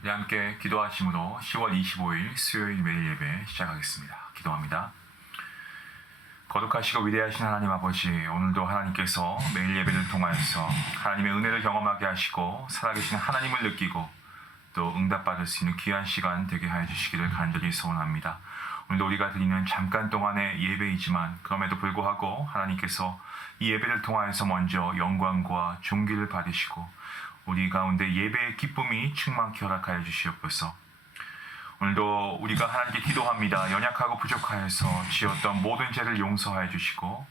우리 함께 기도하심으로 10월 25일 수요일 매일 예배 시작하겠습니다. 기도합니다. 거룩하시고 위대하신 하나님 아버지, 오늘도 하나님께서 매일 예배를 통하여서 하나님의 은혜를 경험하게 하시고 살아계신 하나님을 느끼고 또 응답받을 수 있는 귀한 시간 되게 하여 주시기를 간절히 소원합니다. 오늘도 우리가 드리는 잠깐 동안의 예배이지만 그럼에도 불구하고 하나님께서 이 예배를 통하여서 먼저 영광과 존귀를 받으시고 우리 가운데 예배의 기쁨이 충만케 허락하여 주시옵소서. 오늘도 우리가 하나님께 기도합니다. 연약하고 부족하여서 지었던 모든 죄를 용서하여 주시고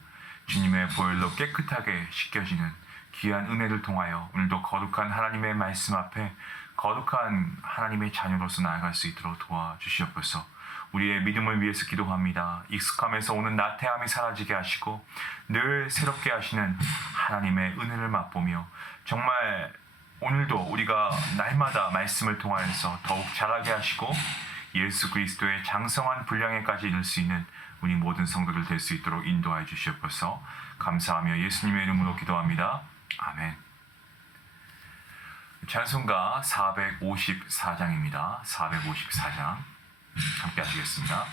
주님의 보혈로 깨끗하게 씻겨지는 귀한 은혜를 통하여 오늘도 거룩한 하나님의 말씀 앞에 거룩한 하나님의 자녀로서 나아갈 수 있도록 도와주시옵소서. 우리의 믿음을 위해서 기도합니다. 익숙함에서 오는 나태함이 사라지게 하시고 늘 새롭게 하시는 하나님의 은혜를 맛보며 정말 오늘도 우리가 날마다 말씀을 통하여서 더욱 자라게 하시고 예수 그리스도의 장성한 분량에까지 이를 수 있는 우리 모든 성도들 될 수 있도록 인도하여 주시옵소서. 감사하며 예수님의 이름으로 기도합니다. 아멘. 찬송가 454장입니다. 454장 함께 하시겠습니다.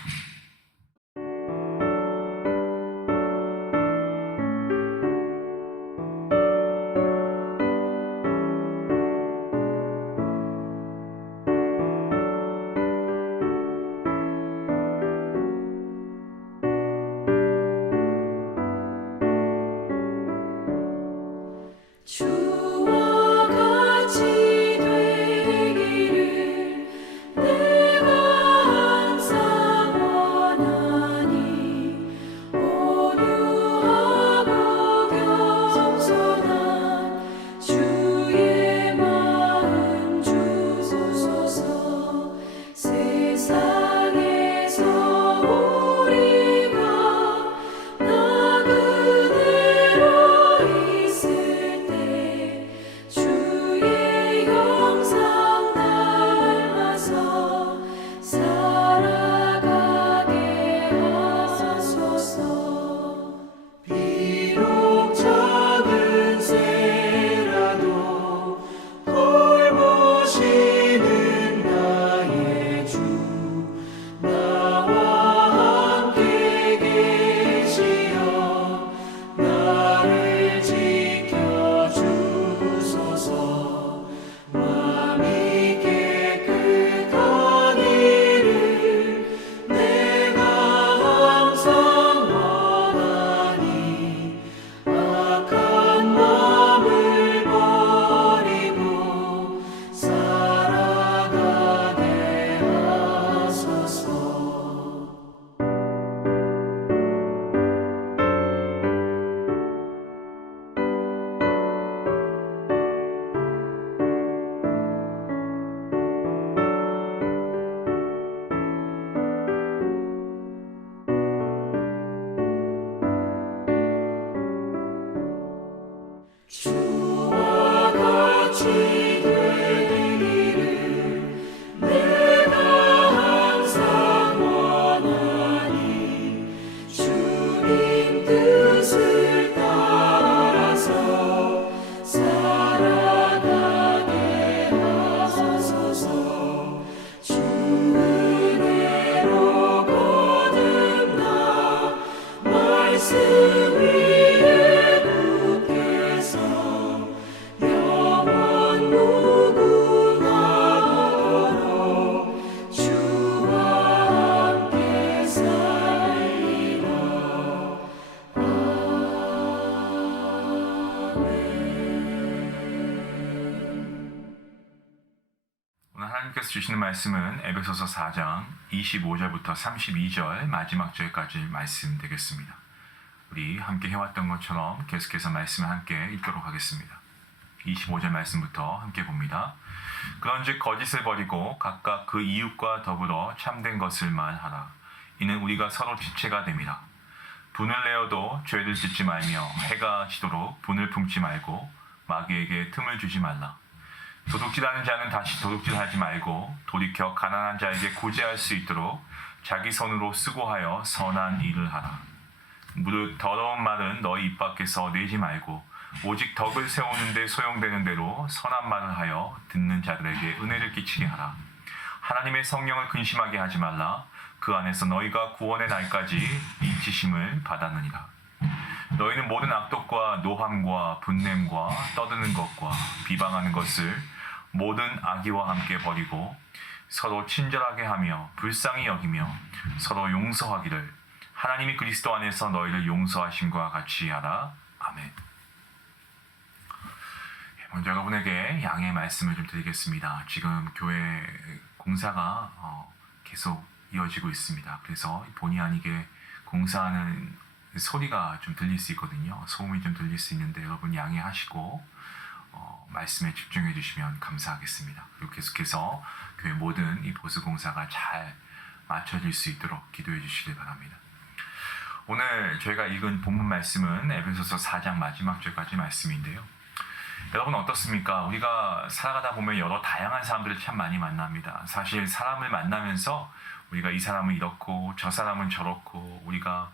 하나님께서 주시는 말씀은 에베소서 4장 25절부터 32절 마지막 절까지 말씀 되겠습니다. 우리 함께 해왔던 것처럼 계속해서 말씀을 함께 읽도록 하겠습니다. 25절 말씀부터 함께 봅니다. 그런즉 거짓을 버리고 각각 그 이웃과 더불어 참된 것을 말하라. 이는 우리가 서로 지체가 됨이라. 분을 내어도 죄를 짓지 말며 해가 지도록 분을 품지 말고 마귀에게 틈을 주지 말라. 도둑질하는 자는 다시 도둑질하지 말고 돌이켜 가난한 자에게 구제할 수 있도록 자기 손으로 수고하여 선한 일을 하라. 무릇 더러운 말은 너희 입 밖에서 내지 말고 오직 덕을 세우는 데 소용되는 대로 선한 말을 하여 듣는 자들에게 은혜를 끼치게 하라. 하나님의 성령을 근심하게 하지 말라. 그 안에서 너희가 구원의 날까지 인치심을 받았느니라. 너희는 모든 악독과 노함과 분냄과 떠드는 것과 비방하는 것을 모든 악의와 함께 버리고 서로 친절하게 하며 불쌍히 여기며 서로 용서하기를 하나님이 그리스도 안에서 너희를 용서하심과 같이 하라. 아멘. 먼저 여러분에게 양해의 말씀을 좀 드리겠습니다. 지금 교회 공사가 계속 이어지고 있습니다. 그래서 본의 아니게 공사하는 소리가 좀 들릴 수 있거든요. 소음이 좀 들릴 수 있는데 여러분 양해하시고 말씀에 집중해 주시면 감사하겠습니다. 그리고 계속해서 교회 모든 이 보수 공사가 잘 맞춰질 수 있도록 기도해 주시길 바랍니다. 오늘 저희가 읽은 본문 말씀은 에베소서 4장 마지막 절까지 말씀인데요. 여러분 어떻습니까? 우리가 살아가다 보면 여러 다양한 사람들을 참 많이 만납니다. 사실 사람을 만나면서 우리가 이 사람은 이렇고 저 사람은 저렇고 우리가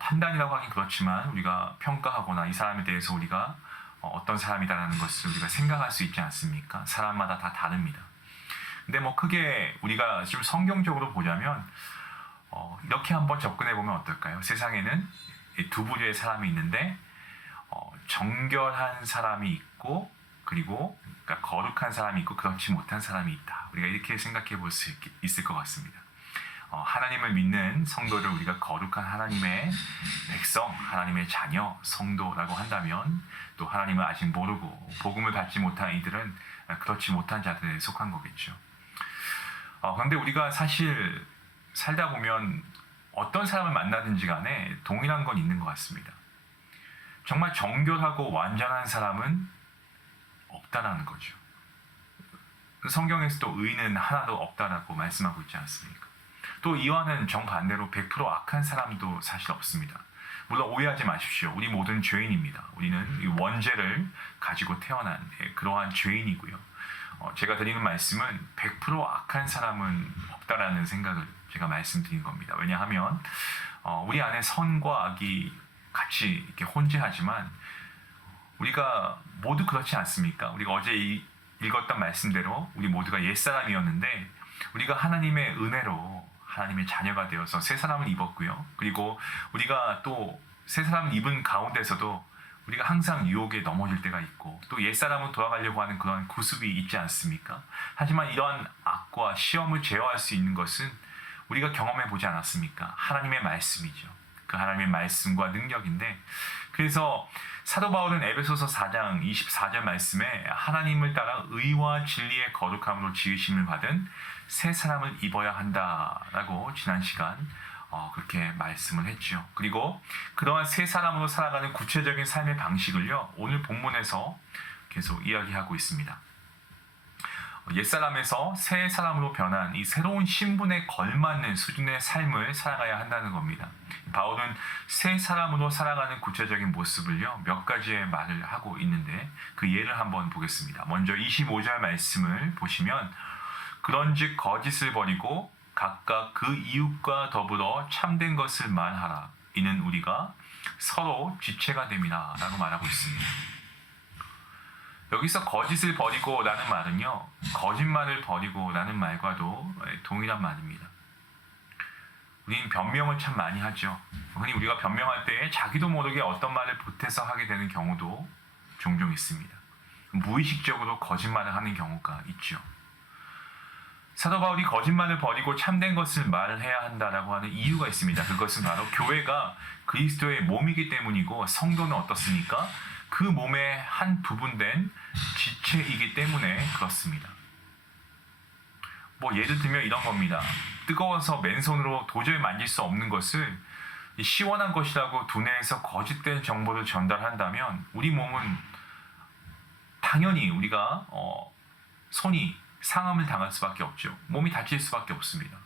판단이라고 하긴 그렇지만 우리가 평가하거나 이 사람에 대해서 우리가 어떤 사람이다라는 것을 우리가 생각할 수 있지 않습니까? 사람마다 다 다릅니다. 근데 크게 우리가 좀 성경적으로 보자면 이렇게 한번 접근해 보면 어떨까요? 세상에는 두 부류의 사람이 있는데 정결한 사람이 있고 그리고 그러니까 거룩한 사람이 있고 그렇지 못한 사람이 있다. 우리가 이렇게 생각해 볼 수 있을 것 같습니다. 하나님을 믿는 성도를 우리가 거룩한 하나님의 백성, 하나님의 자녀, 성도라고 한다면 또 하나님을 아직 모르고 복음을 받지 못한 이들은 그렇지 못한 자들에 속한 거겠죠. 그런데 우리가 사실 살다 보면 어떤 사람을 만나든지 간에 동일한 건 있는 것 같습니다. 정말 정결하고 완전한 사람은 없다라는 거죠. 성경에서도 의인은 하나도 없다라고 말씀하고 있지 않습니까? 또 이와는 정반대로 100% 악한 사람도 사실 없습니다. 물론 오해하지 마십시오. 우리 모두는 죄인입니다. 우리는 이 원죄를 가지고 태어난 그러한 죄인이고요. 제가 드리는 말씀은 100% 악한 사람은 없다라는 생각을 제가 말씀드린 겁니다. 왜냐하면 우리 안에 선과 악이 같이 이렇게 혼재하지만 우리가 모두 그렇지 않습니까? 우리가 어제 읽었던 말씀대로 우리 모두가 옛사람이었는데 우리가 하나님의 은혜로 하나님의 자녀가 되어서 새 사람을 입었고요. 그리고 우리가 또 새 사람을 입은 가운데서도 우리가 항상 유혹에 넘어질 때가 있고 또 옛사람으로 돌아가려고 하는 그런 구습이 있지 않습니까? 하지만 이러한 악과 시험을 제어할 수 있는 것은 우리가 경험해 보지 않았습니까? 하나님의 말씀이죠. 그 하나님의 말씀과 능력인데 그래서 사도 바울은 에베소서 4장 24절 말씀에 하나님을 따라 의와 진리의 거룩함으로 지으심을 받은 새 사람을 입어야 한다라고 지난 시간 그렇게 말씀을 했죠. 그리고 그러한 새 사람으로 살아가는 구체적인 삶의 방식을요 오늘 본문에서 계속 이야기하고 있습니다. 옛사람에서 새 사람으로 변한 이 새로운 신분에 걸맞는 수준의 삶을 살아가야 한다는 겁니다. 바울은 새 사람으로 살아가는 구체적인 모습을요 몇 가지의 말을 하고 있는데 그 예를 한번 보겠습니다. 먼저 25절 말씀을 보시면 그런즉 거짓을 버리고 각각 그 이웃과 더불어 참된 것을 말하라. 이는 우리가 서로 지체가 됨이라 라고 말하고 있습니다. 여기서 거짓을 버리고 라는 말은요 거짓말을 버리고 라는 말과도 동일한 말입니다. 우리는 변명을 참 많이 하죠. 흔히 우리가 변명할 때 자기도 모르게 어떤 말을 보태서 하게 되는 경우도 종종 있습니다. 무의식적으로 거짓말을 하는 경우가 있죠. 사도 바울이 거짓말을 버리고 참된 것을 말해야 한다라고 하는 이유가 있습니다. 그것은 바로 교회가 그리스도의 몸이기 때문이고 성도는 어떻습니까? 그 몸의 한 부분 된 지체이기 때문에 그렇습니다. 예를 들면 이런 겁니다. 뜨거워서 맨손으로 도저히 만질 수 없는 것을 시원한 것이라고 두뇌에서 거짓된 정보를 전달한다면 우리 몸은 당연히 우리가 손이 상함을 당할 수밖에 없죠. 몸이 다칠 수밖에 없습니다.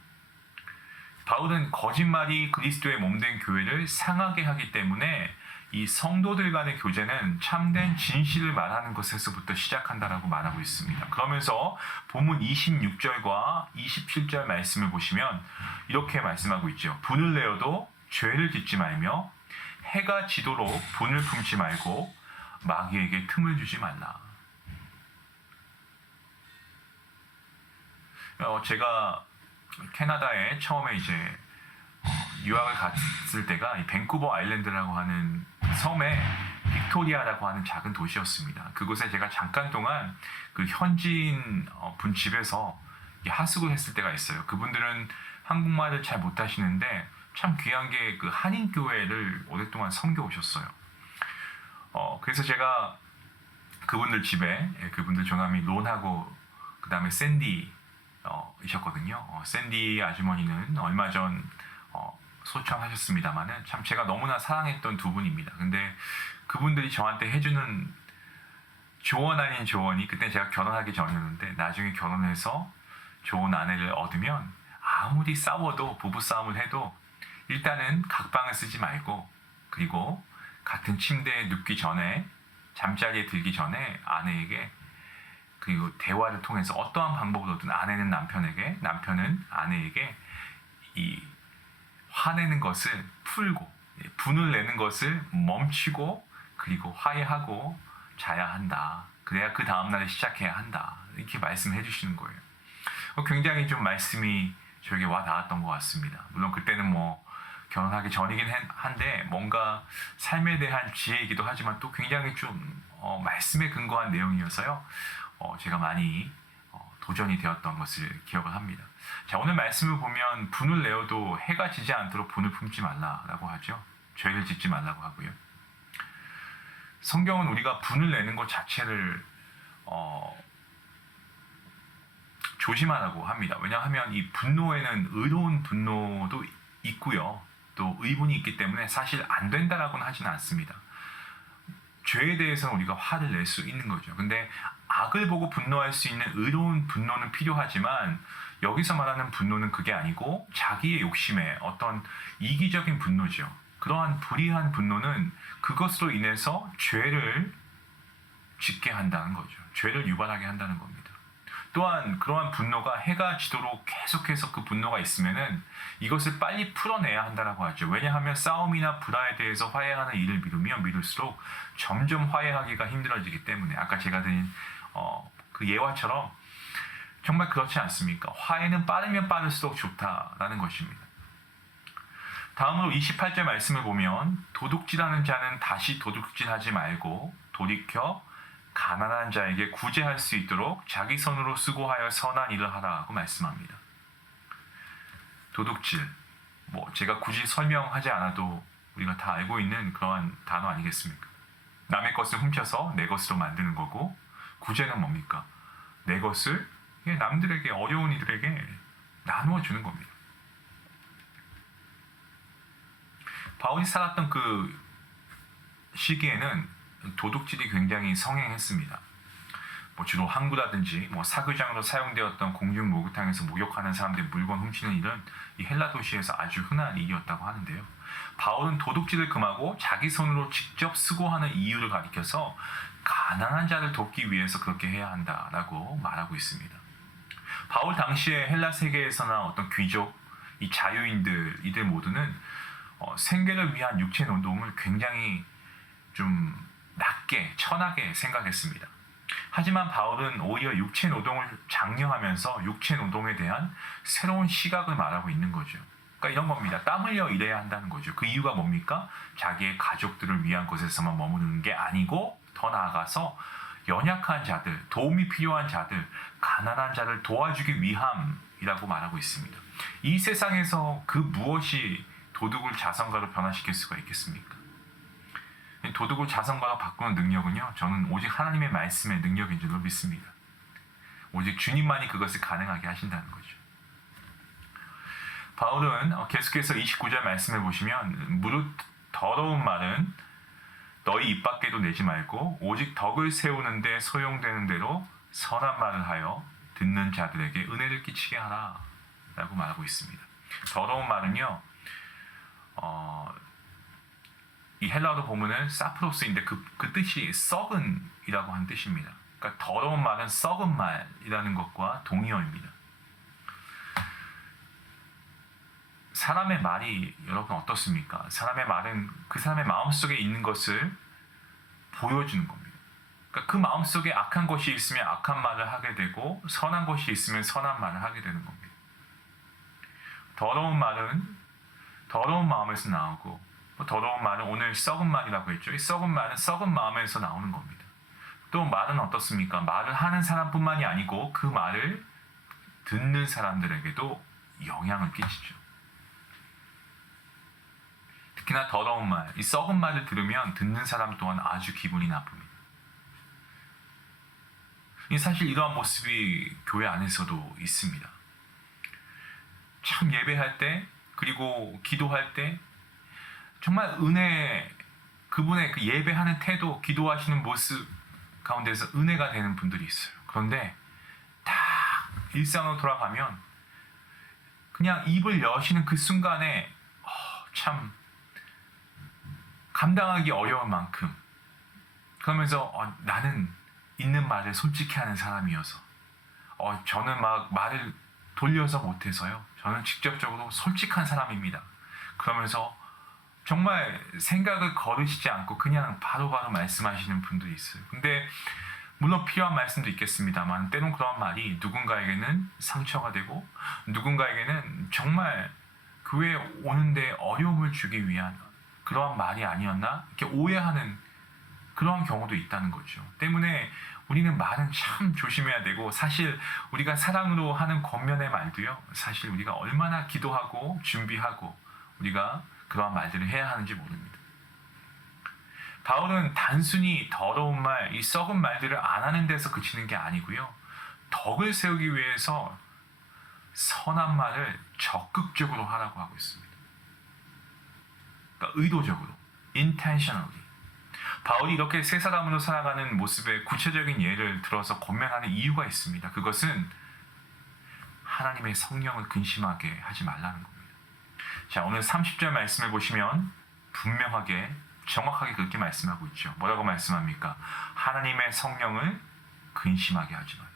바울은 거짓말이 그리스도의 몸된 교회를 상하게 하기 때문에 이 성도들 간의 교제는 참된 진실을 말하는 것에서부터 시작한다라고 말하고 있습니다. 그러면서 본문 26절과 27절 말씀을 보시면 이렇게 말씀하고 있죠. 분을 내어도 죄를 짓지 말며 해가 지도록 분을 품지 말고 마귀에게 틈을 주지 말라. 제가 캐나다에 처음에 이제 유학을 갔을 때가 이 밴쿠버 아일랜드라고 하는 섬에 빅토리아라고 하는 작은 도시였습니다. 그곳에 제가 잠깐 동안 그 현지인 분 집에서 하숙을 했을 때가 있어요. 그분들은 한국말을 잘 못하시는데 참 귀한 게 그 한인교회를 오랫동안 섬겨 오셨어요. 그래서 제가 그분들 집에, 그분들 조남이 론하고 그 다음에 샌디 이셨거든요. 샌디 아주머니는 얼마 전 소천하셨습니다만은 참 제가 너무나 사랑했던 두 분입니다. 근데 그분들이 저한테 해주는 조언 아닌 조언이, 그때 제가 결혼하기 전이었는데 나중에 결혼해서 좋은 아내를 얻으면 아무리 싸워도, 부부싸움을 해도 일단은 각방을 쓰지 말고, 그리고 같은 침대에 눕기 전에, 잠자리에 들기 전에 아내에게, 그리고 대화를 통해서 어떠한 방법으로든 아내는 남편에게, 남편은 아내에게 이 화내는 것을 풀고, 분을 내는 것을 멈추고, 그리고 화해하고 자야 한다. 그래야 그 다음날에 시작해야 한다. 이렇게 말씀해 주시는 거예요. 굉장히 좀 말씀이 저에게 와 닿았던 것 같습니다. 물론 그때는 뭐 결혼하기 전이긴 한데 뭔가 삶에 대한 지혜이기도 하지만 또 굉장히 좀 말씀에 근거한 내용이어서요. 제가 많이 도전이 되었던 것을 기억을 합니다. 자, 오늘 말씀을 보면 분을 내어도 해가 지지 않도록 분을 품지 말라라고 하죠. 죄를 짓지 말라고 하고요. 성경은 우리가 분을 내는 것 자체를 조심하라고 합니다. 왜냐하면 이 분노에는 의로운 분노도 있고요. 또 의분이 있기 때문에 사실 안 된다라고는 하지는 않습니다. 죄에 대해서는 우리가 화를 낼 수 있는 거죠. 근데 악을 보고 분노할 수 있는 의로운 분노는 필요하지만 여기서 말하는 분노는 그게 아니고 자기의 욕심에 어떤 이기적인 분노죠. 그러한 불의한 분노는 그것으로 인해서 죄를 짓게 한다는 거죠. 죄를 유발하게 한다는 겁니다. 또한 그러한 분노가 해가 지도록 계속해서 그 분노가 있으면은 이것을 빨리 풀어내야 한다라고 하죠. 왜냐하면 싸움이나 불화에 대해서 화해하는 일을 미루면 미룰수록 점점 화해하기가 힘들어지기 때문에, 아까 제가 드린 그 예화처럼 정말 그렇지 않습니까? 화해는 빠르면 빠를수록 좋다라는 것입니다. 다음으로 28절 말씀을 보면 도둑질하는 자는 다시 도둑질하지 말고 돌이켜 가난한 자에게 구제할 수 있도록 자기 손으로 수고하여 선한 일을 하라고 말씀합니다. 도둑질, 뭐 제가 굳이 설명하지 않아도 우리가 다 알고 있는 그러한 단어 아니겠습니까? 남의 것을 훔쳐서 내 것으로 만드는 거고, 구제는 뭡니까? 내 것을 남들에게, 어려운 이들에게 나누어 주는 겁니다. 바울이 살았던 그 시기에는 도둑질이 굉장히 성행했습니다. 뭐 주로 항구라든지 사교장으로 사용되었던 공중 목욕탕에서 목욕하는 사람들이 물건 훔치는 일은 이 헬라 도시에서 아주 흔한 일이었다고 하는데요. 바울은 도둑질을 금하고 자기 손으로 직접 수고하는 이유를 가리켜서 가난한 자를 돕기 위해서 그렇게 해야 한다라고 말하고 있습니다. 바울 당시에 헬라 세계에서나 어떤 귀족, 이 자유인들, 이들 모두는 생계를 위한 육체 노동을 굉장히 좀 낮게, 천하게 생각했습니다. 하지만 바울은 오히려 육체 노동을 장려하면서 육체 노동에 대한 새로운 시각을 말하고 있는 거죠. 그러니까 이런 겁니다. 땀 흘려 일해야 한다는 거죠. 그 이유가 뭡니까? 자기의 가족들을 위한 것에서만 머무르는 게 아니고 더 나아가서 연약한 자들, 도움이 필요한 자들, 가난한 자를 도와주기 위함이라고 말하고 있습니다. 이 세상에서 그 무엇이 도둑을 자선가로 변화시킬 수가 있겠습니까? 도둑을 자선가로 바꾸는 능력은요, 저는 오직 하나님의 말씀의 능력인 줄로 믿습니다. 오직 주님만이 그것을 가능하게 하신다는 거죠. 바울은 계속해서 29절 말씀을 보시면 무릇 더러운 말은 너희 입 밖에도 내지 말고 오직 덕을 세우는 데 소용되는 대로 선한 말을 하여 듣는 자들에게 은혜를 끼치게 하라 라고 말하고 있습니다. 더러운 말은요, 이 헬라어로 보면은 사프로스인데 그 뜻이 썩은이라고 하는 뜻입니다. 그러니까 더러운 말은 썩은 말이라는 것과 동의어입니다. 사람의 말이 여러분 어떻습니까? 사람의 말은 그 사람의 마음속에 있는 것을 보여주는 겁니다. 그러니까 그 마음속에 악한 것이 있으면 악한 말을 하게 되고 선한 것이 있으면 선한 말을 하게 되는 겁니다. 더러운 말은 더러운 마음에서 나오고 더러운 말은 오늘 썩은 말이라고 했죠. 이 썩은 말은 썩은 마음에서 나오는 겁니다. 또 말은 어떻습니까? 말을 하는 사람뿐만이 아니고 그 말을 듣는 사람들에게도 영향을 끼치죠. 특히나 더러운 말, 이 썩은 말을 들으면 듣는 사람 또한 아주 기분이 나쁩니다. 사실 이러한 모습이 교회 안에서도 있습니다. 참 예배할 때 그리고 기도할 때 정말 은혜, 그분의 그 예배하는 태도, 기도하시는 모습 가운데서 은혜가 되는 분들이 있어요. 그런데 딱 일상으로 돌아가면 그냥 입을 여시는 그 순간에 참 감당하기 어려운 만큼 그러면서 나는 있는 말을 솔직히 하는 사람이어서 저는 막 말을 돌려서 못해서요. 저는 직접적으로 솔직한 사람입니다. 그러면서 정말 생각을 거르시지 않고 그냥 바로바로 말씀하시는 분들이 있어요. 근데 물론 필요한 말씀도 있겠습니다만 때론 그런 말이 누군가에게는 상처가 되고 누군가에게는 정말 교회에 오는데 어려움을 주기 위한 그러한 말이 아니었나? 이렇게 오해하는 그러한 경우도 있다는 거죠. 때문에 우리는 말은 참 조심해야 되고 사실 우리가 사랑으로 하는 겉면의 말도요. 사실 우리가 얼마나 기도하고 준비하고 우리가 그러한 말들을 해야 하는지 모릅니다. 바울은 단순히 더러운 말, 이 썩은 말들을 안 하는 데서 그치는 게 아니고요. 덕을 세우기 위해서 선한 말을 적극적으로 하라고 하고 있습니다. 그러니까 의도적으로, intentionally. 바울이 이렇게 새 사람으로 살아가는 모습의 구체적인 예를 들어서 권면하는 이유가 있습니다. 그것은 하나님의 성령을 근심하게 하지 말라는 겁니다. 자, 오늘 30절 말씀을 보시면 분명하게 정확하게 그렇게 말씀하고 있죠. 뭐라고 말씀합니까? 하나님의 성령을 근심하게 하지 말라.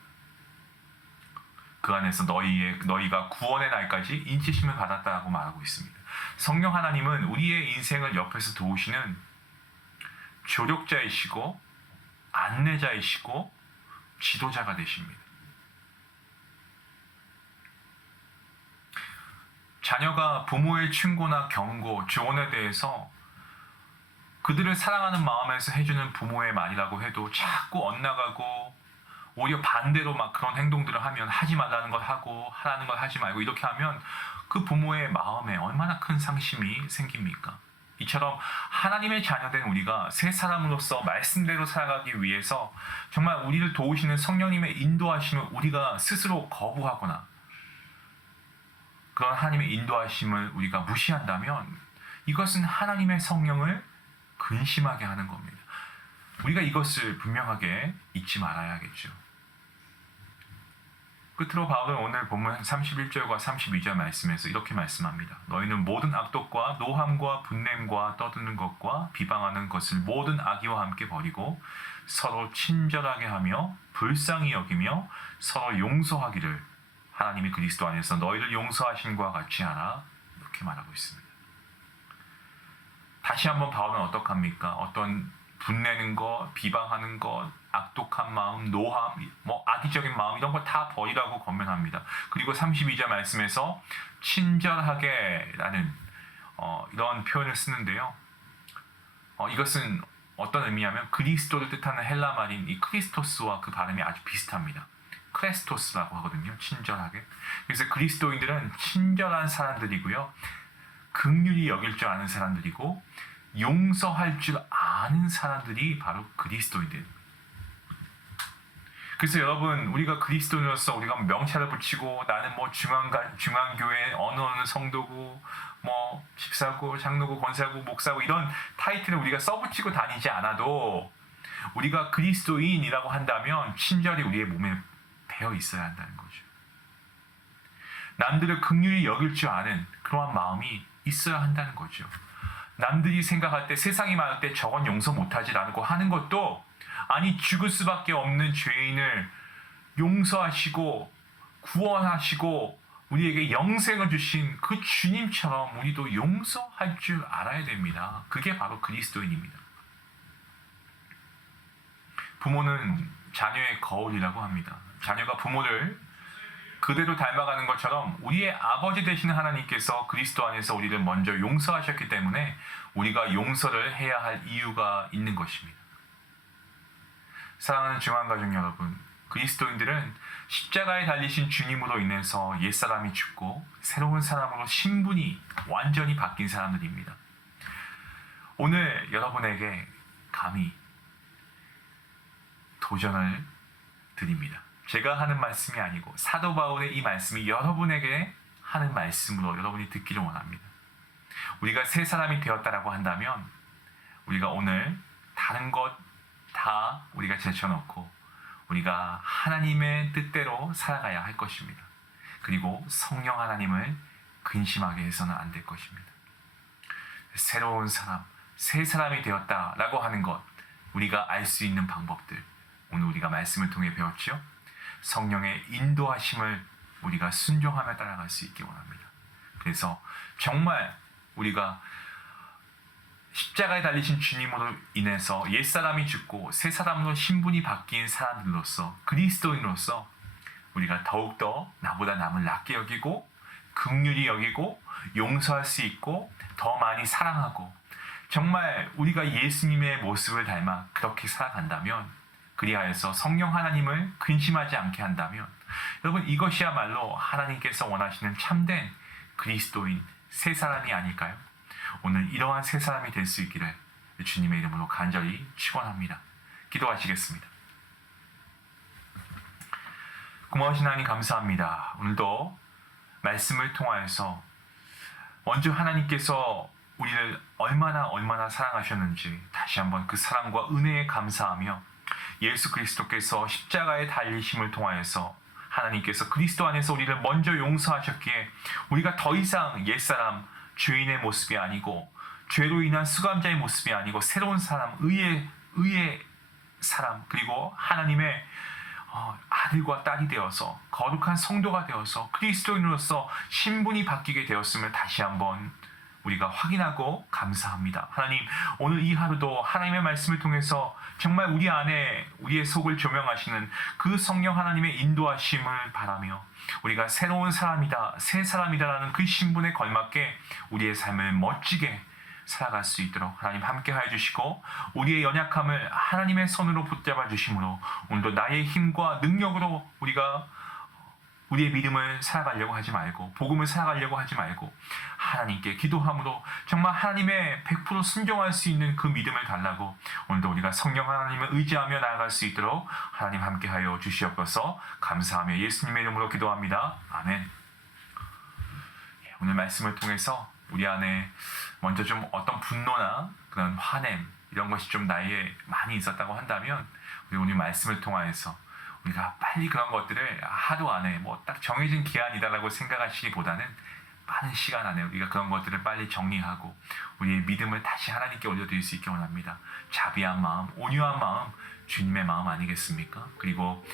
그 안에서 너희가 구원의 날까지 인치심을 받았다고 말하고 있습니다. 성령 하나님은 우리의 인생을 옆에서 도우시는 조력자이시고 안내자이시고 지도자가 되십니다. 자녀가 부모의 충고나 경고, 조언에 대해서 그들을 사랑하는 마음에서 해주는 부모의 말이라고 해도 자꾸 엇나가고 오히려 반대로 막 그런 행동들을 하면 하지 말라는 걸 하고 하라는 걸 하지 말고 이렇게 하면 그 부모의 마음에 얼마나 큰 상심이 생깁니까? 이처럼 하나님의 자녀된 우리가 새 사람으로서 말씀대로 살아가기 위해서 정말 우리를 도우시는 성령님의 인도하심을 우리가 스스로 거부하거나 그런 하나님의 인도하심을 우리가 무시한다면 이것은 하나님의 성령을 근심하게 하는 겁니다. 우리가 이것을 분명하게 잊지 말아야겠죠. 끝으로 바울은 오늘 본문 31절과 32절 말씀에서 이렇게 말씀합니다. 너희는 모든 악독과 노함과 분냄과 떠드는 것과 비방하는 것을 모든 악의와 함께 버리고 서로 친절하게 하며 불쌍히 여기며 서로 용서하기를 하나님이 그리스도 안에서 너희를 용서하심과 같이 하라. 이렇게 말하고 있습니다. 다시 한번 바울은 어떡합니까? 어떤 분내는 것, 비방하는 것, 악독한 마음, 노함, 악의적인 마음 이런 걸 다 버리라고 권면합니다. 그리고 32절 말씀에서 친절하게 라는 이런 표현을 쓰는데요. 이것은 어떤 의미냐면 그리스도를 뜻하는 헬라 말인 이 크리스토스와 그 발음이 아주 비슷합니다. 크레스토스라고 하거든요. 친절하게. 그래서 그리스도인들은 친절한 사람들이고요. 긍휼히 여길 줄 아는 사람들이고 용서할 줄 아는 사람들이 바로 그리스도인들입니다. 그래서 여러분 우리가 그리스도인으로서 우리가 명찰을 붙이고 나는 중앙교회 어느 성도고 집사고 장로고 권사고 목사고 이런 타이틀을 우리가 써붙이고 다니지 않아도 우리가 그리스도인이라고 한다면 친절이 우리의 몸에 배어 있어야 한다는 거죠. 남들을 긍휼히 여길 줄 아는 그러한 마음이 있어야 한다는 거죠. 남들이 생각할 때 세상이 말할 때 저건 용서 못하지라고 하는 것도 아니 죽을 수밖에 없는 죄인을 용서하시고 구원하시고 우리에게 영생을 주신 그 주님처럼 우리도 용서할 줄 알아야 됩니다. 그게 바로 그리스도인입니다. 부모는 자녀의 거울이라고 합니다. 자녀가 부모를 그대로 닮아가는 것처럼 우리의 아버지 되시는 하나님께서 그리스도 안에서 우리를 먼저 용서하셨기 때문에 우리가 용서를 해야 할 이유가 있는 것입니다. 사랑하는 중앙가족 여러분, 그리스도인들은 십자가에 달리신 주님으로 인해서 옛사람이 죽고 새로운 사람으로 신분이 완전히 바뀐 사람들입니다. 오늘 여러분에게 감히 도전을 드립니다. 제가 하는 말씀이 아니고 사도 바울의 이 말씀이 여러분에게 하는 말씀으로 여러분이 듣기를 원합니다. 우리가 새 사람이 되었다라고 한다면 우리가 오늘 다른 것 다 우리가 제쳐놓고 우리가 하나님의 뜻대로 살아가야 할 것입니다. 그리고 성령 하나님을 근심하게 해서는 안 될 것입니다. 새로운 사람, 새 사람이 되었다라고 하는 것, 우리가 알 수 있는 방법들, 오늘 우리가 말씀을 통해 배웠죠. 성령의 인도하심을 우리가 순종하며 따라갈 수 있기 원합니다. 그래서 정말 우리가 십자가에 달리신 주님으로 인해서 옛사람이 죽고 새 사람으로 신분이 바뀐 사람들로서 그리스도인으로서 우리가 더욱더 나보다 남을 낮게 여기고 긍휼히 여기고 용서할 수 있고 더 많이 사랑하고 정말 우리가 예수님의 모습을 닮아 그렇게 살아간다면 그리하여서 성령 하나님을 근심하지 않게 한다면 여러분 이것이야말로 하나님께서 원하시는 참된 그리스도인 새 사람이 아닐까요? 오늘 이러한 새 사람이 될 수 있기를 주님의 이름으로 간절히 축원합니다. 기도하시겠습니다. 고마우신 하나님 감사합니다. 오늘도 말씀을 통하여서 먼저 하나님께서 우리를 얼마나 사랑하셨는지 다시 한번 그 사랑과 은혜에 감사하며 예수 그리스도께서 십자가에 달리심을 통하여서 하나님께서 그리스도 안에서 우리를 먼저 용서하셨기에 우리가 더 이상 옛사람 죄인의 모습이 아니고 죄로 인한 수감자의 모습이 아니고 새로운 사람, 의의 사람 그리고 하나님의 아들과 딸이 되어서 거룩한 성도가 되어서 그리스도인으로서 신분이 바뀌게 되었음을 다시 한번 우리가 확인하고 감사합니다. 하나님 오늘 이 하루도 하나님의 말씀을 통해서 정말 우리 안에 우리의 속을 조명하시는 그 성령 하나님의 인도하심을 바라며 우리가 새로운 사람이다, 새 사람이다라는 그 신분에 걸맞게 우리의 삶을 멋지게 살아갈 수 있도록 하나님 함께 하여 주시고 우리의 연약함을 하나님의 손으로 붙잡아 주심으로 오늘도 나의 힘과 능력으로 우리가 우리의 믿음을 살아가려고 하지 말고 복음을 살아가려고 하지 말고 하나님께 기도함으로 정말 하나님의 100% 순종할 수 있는 그 믿음을 달라고 오늘도 우리가 성령 하나님을 의지하며 나아갈 수 있도록 하나님 함께하여 주시옵소서. 감사하며 예수님의 이름으로 기도합니다. 아멘. 오늘 말씀을 통해서 우리 안에 먼저 좀 어떤 분노나 그런 화냄 이런 것이 좀 나에게 많이 있었다고 한다면 우리 오늘 말씀을 통하여서 우리가 빨리 그런 것들을 하루 안에 뭐 딱 정해진 기한이다라고 생각하시기보다는 빠른 시간 안에 우리가 그런 것들을 빨리 정리하고 우리의 믿음을 다시 하나님께 올려드릴 수 있기 원합니다. 자비한 마음, 온유한 마음, 주님의 마음 아니겠습니까? 그리고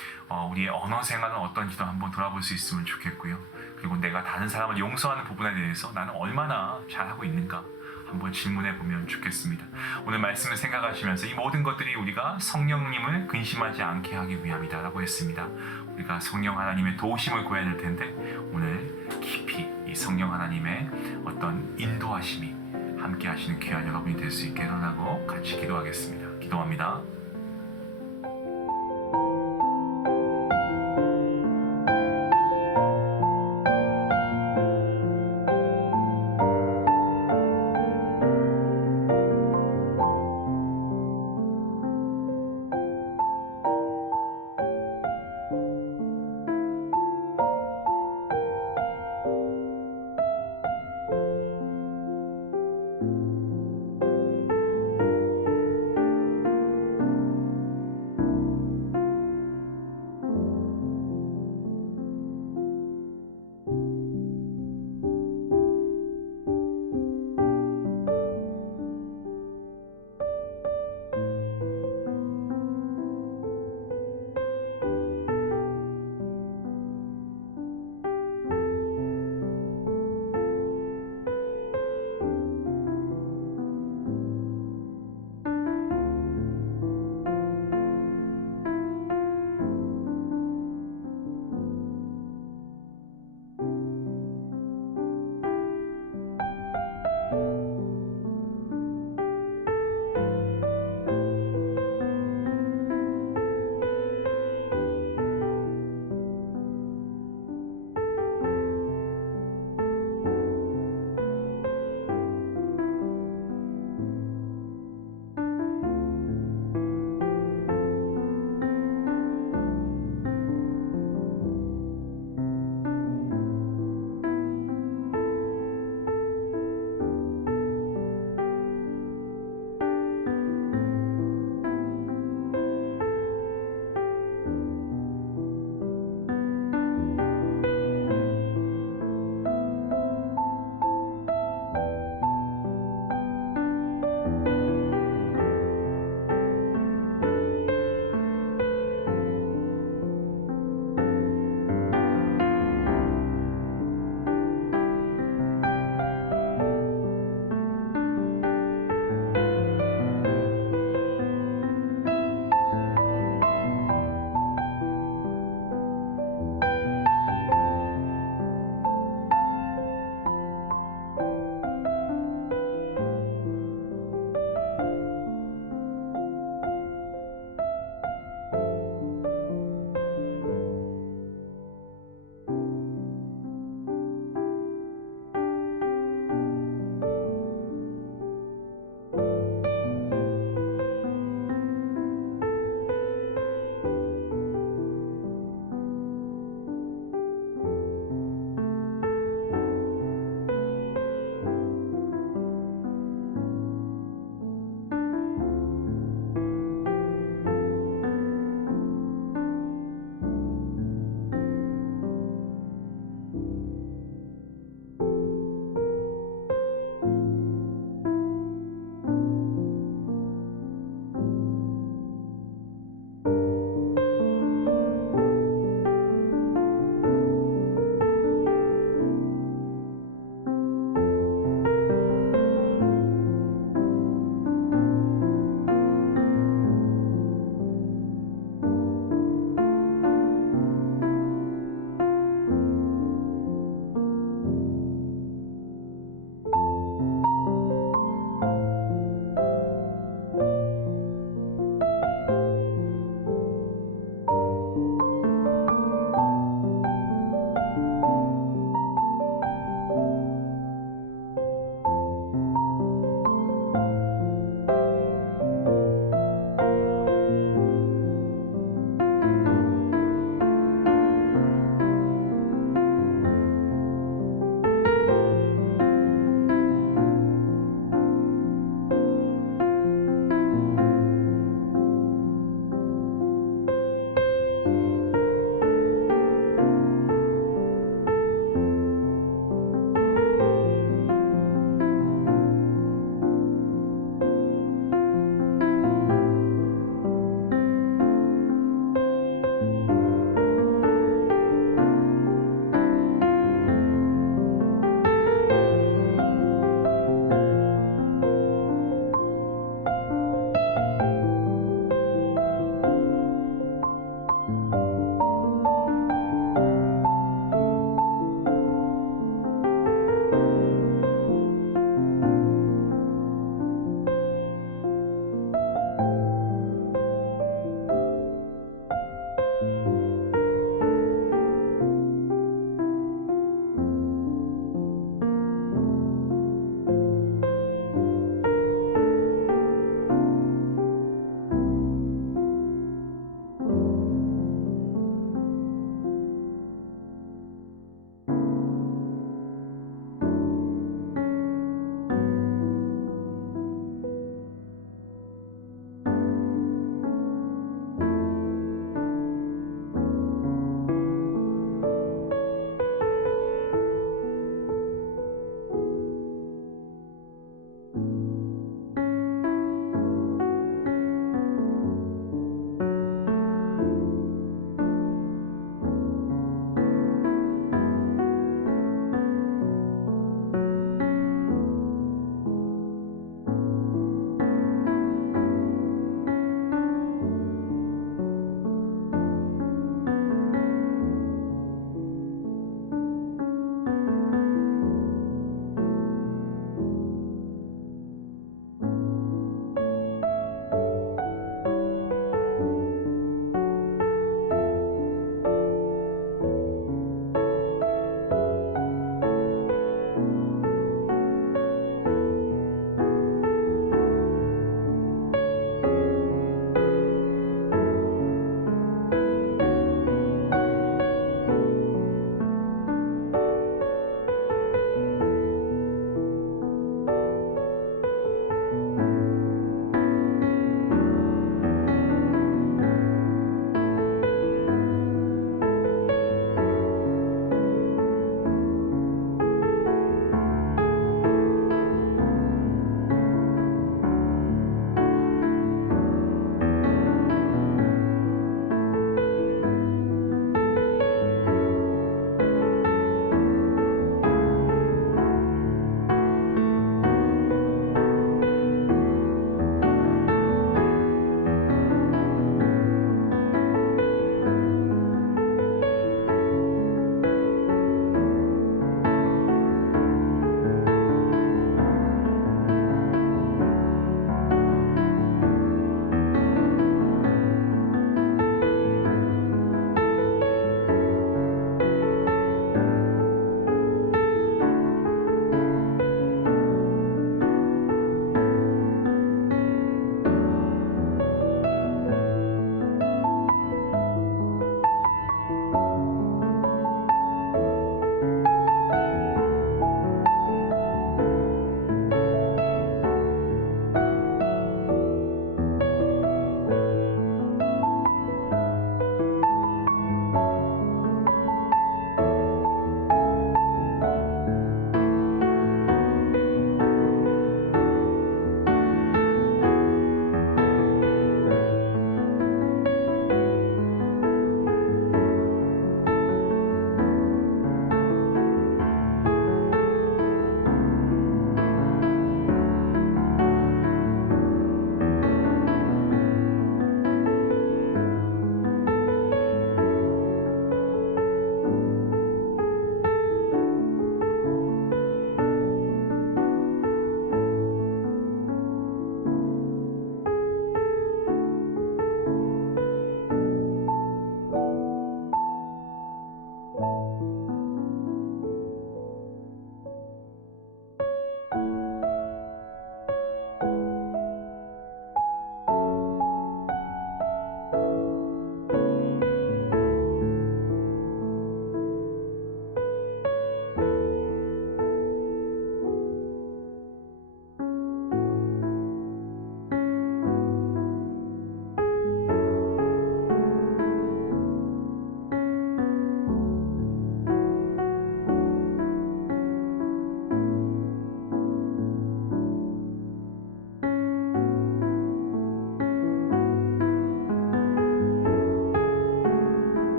우리의 언어 생활은 어떤지도 한번 돌아볼 수 있으면 좋겠고요. 그리고 내가 다른 사람을 용서하는 부분에 대해서 나는 얼마나 잘하고 있는가 한번 질문해 보면 좋겠습니다. 오늘 말씀을 생각하시면서 이 모든 것들이 우리가 성령님을 근심하지 않게 하기 위함이다라고 했습니다. 우리가 성령 하나님의 도우심을 구해야 될 텐데 오늘 깊이 이 성령 하나님의 어떤 인도하심이 함께 하시는 귀한 여러분이 될 수 있게 해달라고 같이 기도하겠습니다. 기도합니다.